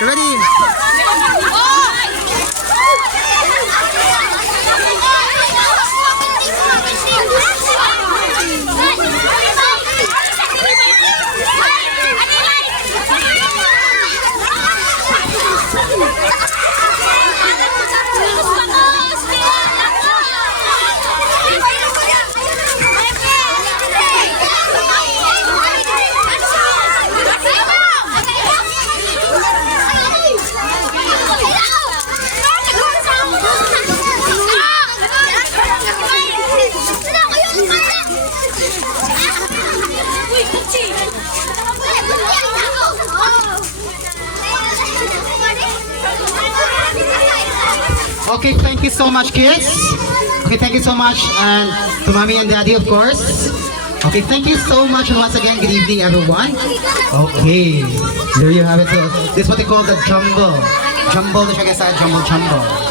Ready? Okay, thank you so much, kids. Okay, thank you so much, and to mommy and daddy, of course. Okay, thank you so much, and once again, good evening, everyone. Okay, there you have it. So, this is what they call the jumble. Jumble, the jumble.